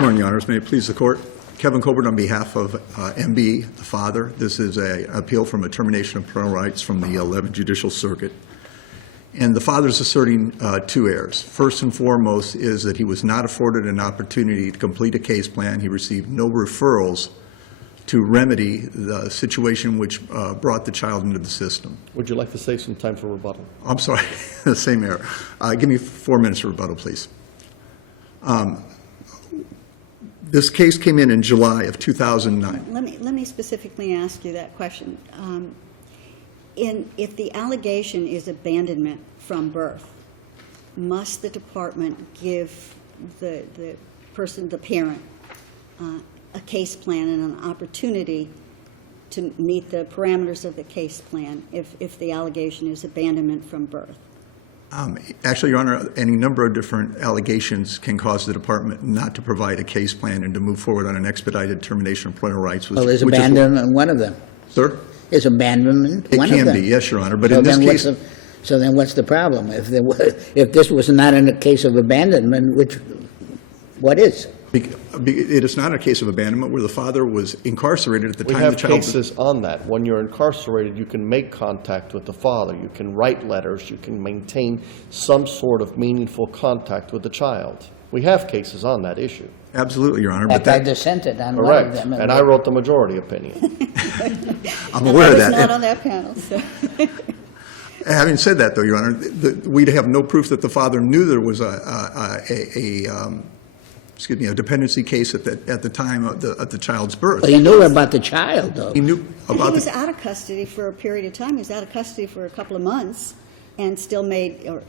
Morning, Your Honors. May it please the Court. Kevin Colbert on behalf of MB, the father. This is an appeal from a termination of parental rights from the 11th Judicial Circuit. And the father is asserting two errors. First and foremost is that he was not afforded an opportunity to complete a case plan. He received no referrals to remedy the situation which brought the child into the system. Would you like to save some time for rebuttal? I'm sorry, the same error. Give me 4 minutes for rebuttal, please. This case came in July of 2009. Let me specifically ask you that question. If the allegation is abandonment from birth, must the department give the person, the parent, a case plan and an opportunity to meet the parameters of the case plan if the allegation is abandonment from birth? Actually, Your Honor, any number of different allegations can cause the department not to provide a case plan and to move forward on an expedited termination of parental rights. Well, is abandonment one of them? Sir? Is abandonment one of them? It can be, yes, Your Honor. But in this case, so then what's the problem? If this was not in a case of abandonment, what is? it is not a case of abandonment where the father was incarcerated at the time the child was... We have cases on that. When you're incarcerated, you can make contact with the father. You can write letters. You can maintain some sort of meaningful contact with the child. We have cases on that issue. Absolutely, Your Honor. But I dissented on one of them. And I wrote the majority opinion. I'm aware of that. I was not on that panel, so... Having said that, though, Your Honor, we'd have no proof that the father knew there was a dependency case at the time of the child's birth. Well, he knew about the child, though. He knew about He was out of custody for a period of time. He was out of custody for a couple of months and still didn't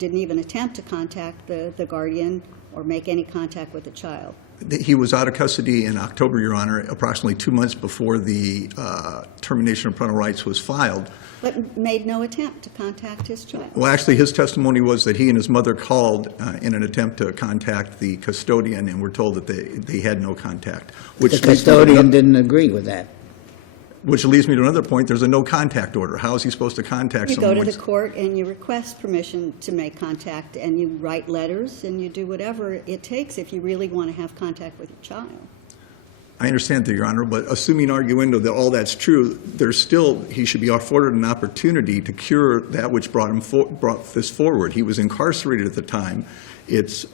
even attempt to contact the guardian or make any contact with the child. He was out of custody in October, Your Honor, approximately 2 months before the termination of parental rights was filed. But made no attempt to contact his child. Well, actually, his testimony was that he and his mother called in an attempt to contact the custodian and were told that they had no contact. The custodian didn't agree with that. Which leads me to another point. There's a no contact order. How is he supposed to contact someone? You go to the court and you request permission to make contact, and you write letters and you do whatever it takes if you really want to have contact with your child. I understand that, Your Honor, but assuming arguendo that all that's true, he should be afforded an opportunity to cure that which brought this forward. He was incarcerated at the time. It's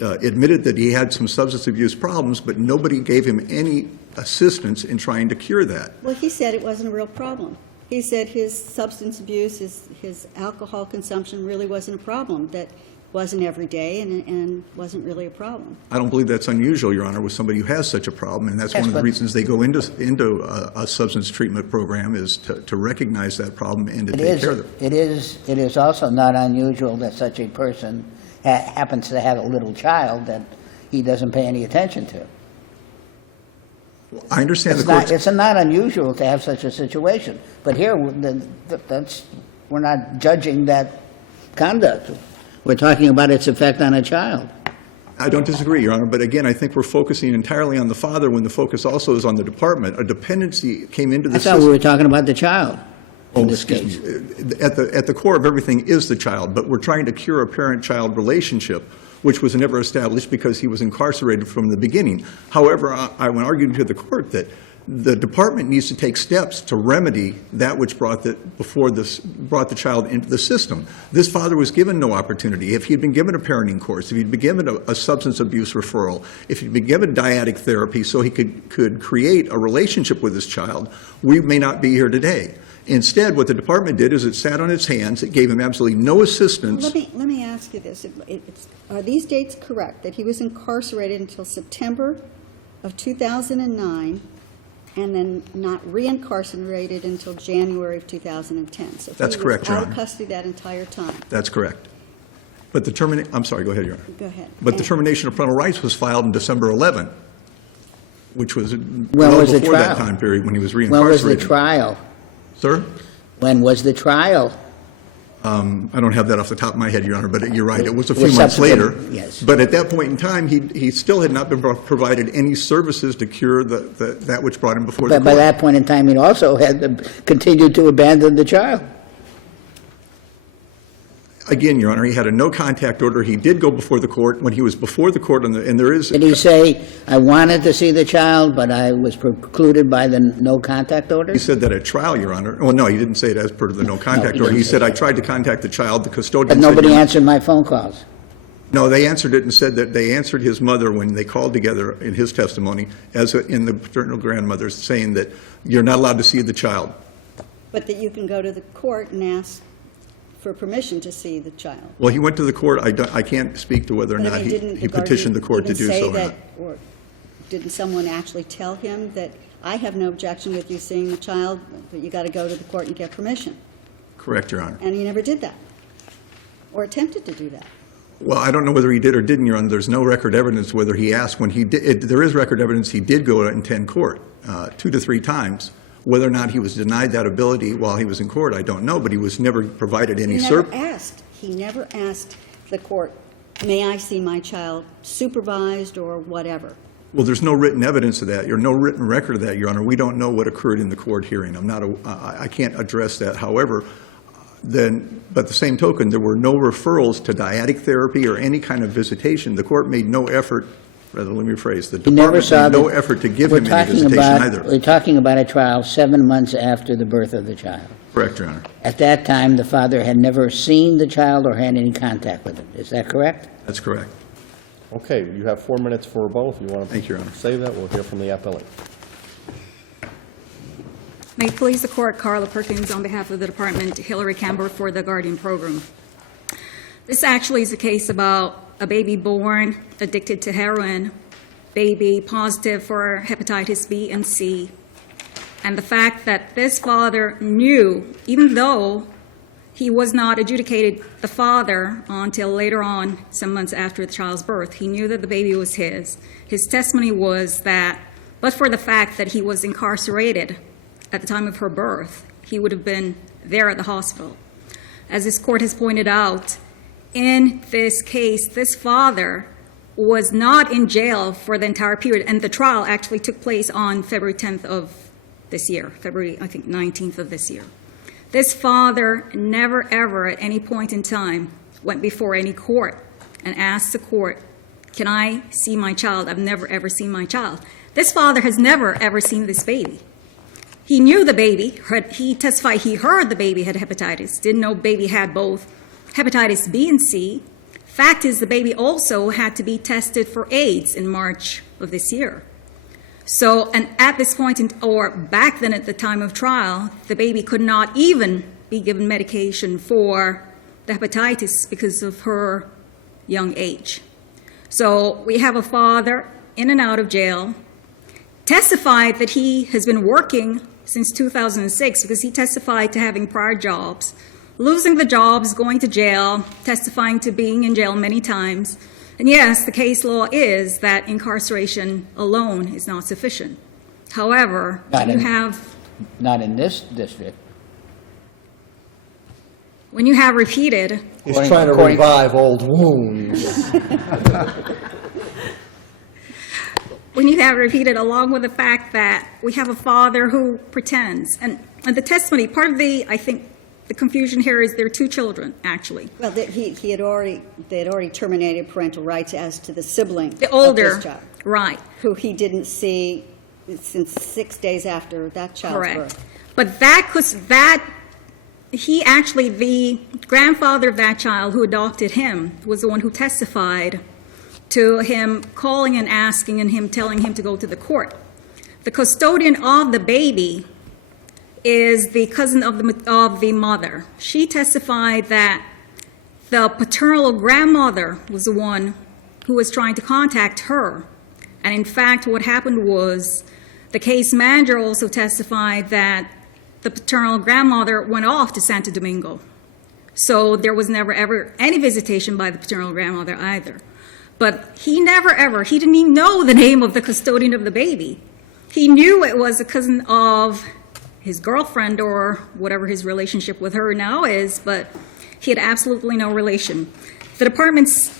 admitted that he had some substance abuse problems, but nobody gave him any assistance in trying to cure that. Well, he said it wasn't a real problem. He said his substance abuse, his alcohol consumption really wasn't a problem, that wasn't every day and wasn't really a problem. I don't believe that's unusual, Your Honor, with somebody who has such a problem, and that's one of the reasons they go into a substance treatment program is to recognize that problem and to take care of it. It is also not unusual that such a person happens to have a little child that he doesn't pay any attention to. I understand it's not unusual to have such a situation, but here we're not judging that conduct. We're talking about its effect on a child. I don't disagree, Your Honor, but again, I think we're focusing entirely on the father when the focus also is on the department. A dependency came into the system. I thought we were talking about the child in this case. At the core of everything is the child, but we're trying to cure a parent-child relationship, which was never established because he was incarcerated from the beginning. However, I would argue to the court that the department needs to take steps to remedy that which brought the child into the system. This father was given no opportunity. If he had been given a parenting course, if he'd been given a substance abuse referral, if he'd been given dyadic therapy so he could create a relationship with his child, we may not be here today. Instead, what the department did is it sat on its hands. It gave him absolutely no assistance. Let me ask you this. Are these dates correct, that he was incarcerated until September of 2009 and then not reincarcerated until January of 2010? So that's correct, Your Honor. Out of custody that entire time. That's correct. But I'm sorry, go ahead, Your Honor. Go ahead. But the termination of parental rights was filed on December 11, which was well before that time period when he was reincarcerated. When was the trial? Sir? When was the trial? I don't have that off the top of my head, Your Honor, but you're right. It was a few months later. Yes. But at that point in time, he still had not been provided any services to cure that which brought him before the court. But by that point in time, he also had continued to abandon the child. Again, Your Honor, he had a no-contact order. He did go before the court. When he was before the court, and there is... Did he say, I wanted to see the child, but I was precluded by the no-contact order? He said that at trial, Your Honor. Well, no, he didn't say it as per the no-contact he order. didn't He say said, I that. tried to contact the child. The But custodian nobody said... answered my phone calls. No, they answered it and said that they answered his mother when they called together in his testimony, in the paternal grandmother's, saying that you're not allowed to see the child. But that you can go to the court and ask for permission to see the child. Well, he went to the court. I can't speak to whether or But I not mean, didn't he the guardian petitioned the court to even do say so or that- not. Or didn't someone actually tell him that, I have no objection with you seeing the child, but you got to go to the court and get permission? Correct, Your Honor. And he never did that, or attempted to do that. Well, I don't know whether he did or didn't, Your Honor. There's no record evidence whether he asked when he did. There is record evidence he did go and attend court 2 to 3 times. Whether or not he was denied that ability while he was in court, I don't know, but he was never provided any He never asked the court, may I see my child supervised or whatever? Well, there's no written evidence of that. There's no written record of that, Your Honor. We don't know what occurred in the court hearing. I can't address that. However, but the same token, there were no referrals to dyadic therapy or any kind of visitation. The court made no effort, rather, let me rephrase, the He never department saw made no the- effort to give We're him any talking visitation about- either. We're talking about a trial 7 months after the birth of the child. Correct, Your Honor. At that time, the father had never seen the child or had any contact with him. Is that correct? That's correct. Okay, you have 4 minutes for rebuttal. If you want to Thank you, Your Honor. save that, we'll hear from the appellant. May it please the Court, Carla Perkins on behalf of the Department, Hillary Camber for the Guardian Program. This actually is a case about a baby born addicted to heroin, baby positive for hepatitis B and C, and the fact that this father knew, even though he was not adjudicated the father until later on, some months after the child's birth, he knew that the baby was his. His testimony was that, but for the fact that he was incarcerated at the time of her birth, he would have been there at the hospital. As this court has pointed out, in this case, this father was not in jail for the entire period, and the trial actually took place on February 10th of this year, February, I think, 19th of this year. This father never, ever, at any point in time, went before any court and asked the court, can I see my child? I've never, ever seen my child. This father has never, ever seen this baby. He knew the baby. He testified he heard the baby had hepatitis, didn't know baby had both hepatitis B and C. Fact is, the baby also had to be tested for AIDS in March of this year. So, and at this point, or back then at the time of trial, the baby could not even be given medication for the hepatitis because of her young age. So we have a father in and out of jail, testified that he has been working since 2006 because he testified to having prior jobs, losing the jobs, going to jail, testifying to being in jail many times. And yes, the case law is that incarceration alone is not sufficient. However, Not in this district. when you have repeated, He's trying to revive old wounds. when you have repeated, along with the fact that we have a father who pretends, and the testimony, part of the, I think, the confusion here is there are 2 children, actually. Well, they had already terminated parental rights as to the sibling The of older, this child, right, who he didn't see since 6 days after that child's correct. birth. But he actually, the grandfather of that child who adopted him was the one who testified to him calling and asking and him telling him to go to the court. The custodian of the baby is the cousin of the mother. She testified that the paternal grandmother was the one who was trying to contact her. And in fact, what happened was the case manager also testified that the paternal grandmother went off to Santo Domingo. So there was never ever any visitation by the paternal grandmother either. But he never ever, he didn't even know the name of the custodian of the baby. He knew it was a cousin of his girlfriend or whatever his relationship with her now is, but he had absolutely no relation. The department's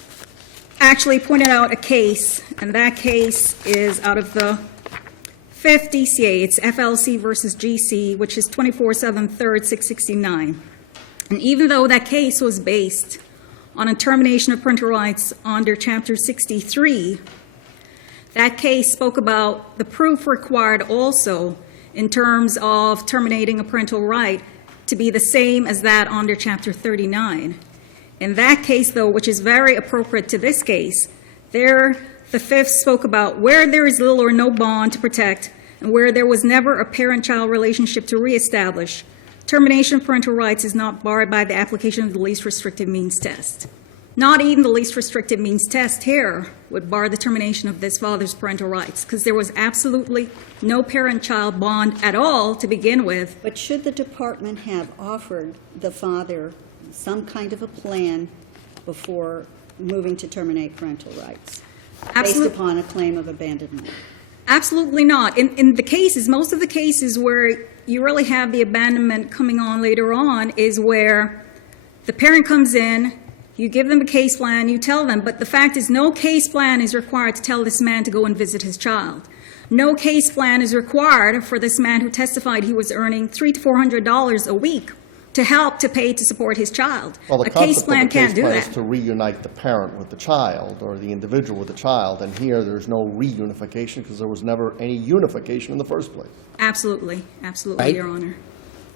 actually pointed out a case, and that case is out of the 5th DCA. It's FLC versus GC, which is 24/7, 3rd, 669. And even though that case was based on a termination of parental rights under Chapter 63, that case spoke about the proof required also in terms of terminating a parental right to be the same as that under Chapter 39. In that case, though, which is very appropriate to this case, there the Fifth spoke about where there is little or no bond to protect and where there was never a parent-child relationship to reestablish, termination of parental rights is not barred by the application of the least restrictive means test. Not even the least restrictive means test here would bar the termination of this father's parental rights, because there was absolutely no parent-child bond at all to begin with. But should the department have offered the father some kind of a plan before moving to terminate parental rights, based upon a claim of abandonment? Absolutely not. In the cases, most of the cases where you really have the abandonment coming on later on is where the parent comes in, you give them a case plan, you tell them, but the fact is no case plan is required to tell this man to go and visit his child. No case plan is required for this man who testified he was earning $300 to $400 a week to help to pay to support his child. Well, the a case concept plan of a case can't do plan that. is to reunite the parent with the child or the individual with the child, and here there's no reunification because there was never any unification in the first place. Absolutely, absolutely, Right. Your Honor.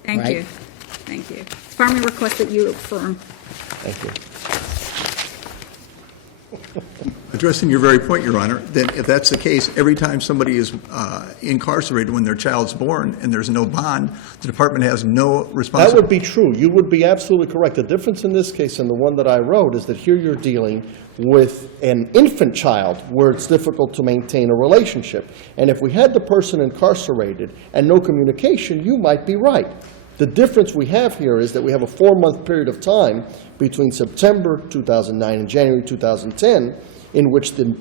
Thank Right. you. Thank you. Department requests that you affirm. Thank you. Addressing your very point, Your Honor, then if that's the case, every time somebody is incarcerated when their child's born and there's no bond, the department has no That responsibility. would be true. You would be absolutely correct. The difference in this case and the one that I wrote is that here you're dealing with an infant child where it's difficult to maintain a relationship. And if we had the person incarcerated and no communication, you might be right. The difference we have here is that we have a 4-month period of time between September 2009 and January 2010 in which the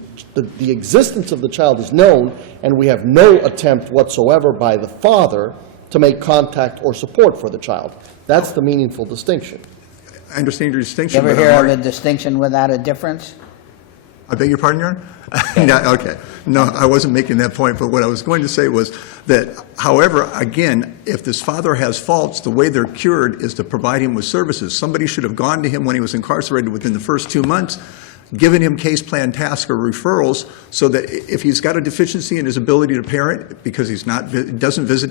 existence of the child is known, and we have no attempt whatsoever by the father to make contact or support for the child. That's the meaningful distinction. I understand your You distinction. ever but hear I'm of a arg- distinction without a difference? I beg your pardon, Your Honor? No, okay. No, I wasn't making that point, but what I was going to say was that, however, again, if this father has faults, the way they're cured is to provide him with services. Somebody should have gone to him when he was incarcerated within the first 2 months, given him case plan tasks or referrals, so that if he's got a deficiency in his ability to parent because he's not doesn't visit,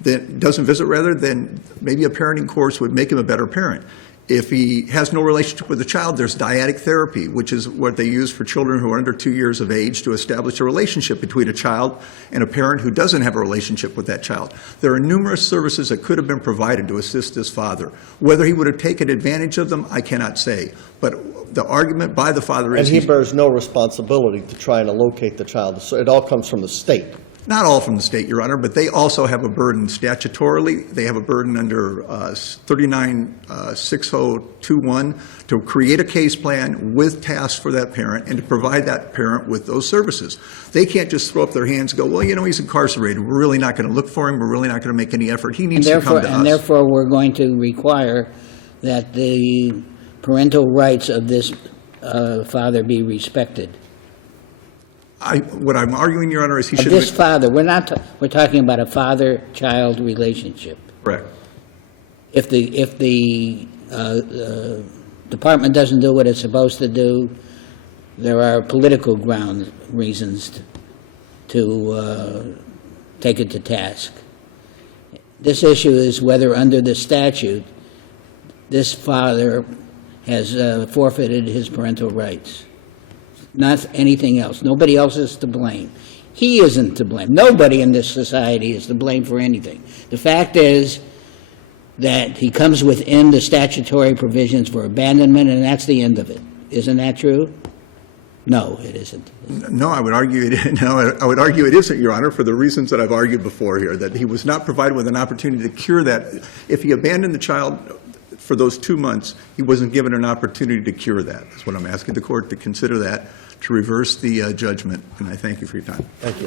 then maybe a parenting course would make him a better parent. If he has no relationship with the child, there's dyadic therapy, which is what they use for children who are under 2 years of age to establish a relationship between a child and a parent who doesn't have a relationship with that child. There are numerous services that could have been provided to assist this father. Whether he would have taken advantage of them, I cannot say. But the argument by the father And is he bears no responsibility to try and locate the child. So it all comes from the state. not all from the state, Your Honor, but they also have a burden statutorily. They have a burden under 396021 to create a case plan with tasks for that parent and to provide that parent with those services. They can't just throw up their hands and go, well, you know, he's incarcerated. We're really not going to look for him. We're really not going to make any effort. He needs to come to us. And therefore, we're going to require that the parental rights of this father be respected. What I'm arguing, Your Honor, is he Of should this have... father, we're talking about a father-child relationship. Correct. If the department doesn't do what it's supposed to do, there are political reasons to take it to task. This issue is whether under the statute, this father has forfeited his parental rights. Not anything else. Nobody else is to blame. He isn't to blame. Nobody in this society is to blame for anything. The fact is that he comes within the statutory provisions for abandonment, and that's the end of it. Isn't that true? No, it isn't. No, I would argue it isn't, Your Honor, for the reasons that I've argued before here, that he was not provided with an opportunity to cure that. If he abandoned the child for those 2 months, he wasn't given an opportunity to cure that. That's what I'm asking the court to consider, that, to reverse the judgment, and I thank you for your time. Thank you.